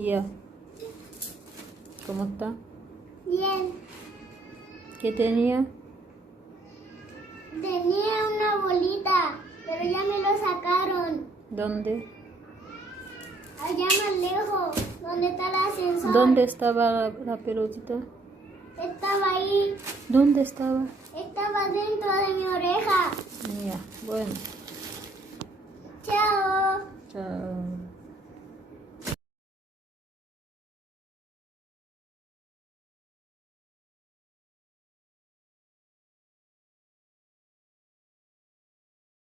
Ya. ¿Cómo está? Bien. ¿Qué tenía? Tenía una bolita, pero ya me lo sacaron. ¿Dónde? Allá más lejos, donde está el ascensor. ¿Dónde estaba la pelotita? Estaba ahí. ¿Dónde estaba? Estaba dentro de mi oreja. Ya, bueno. Chao. Chao.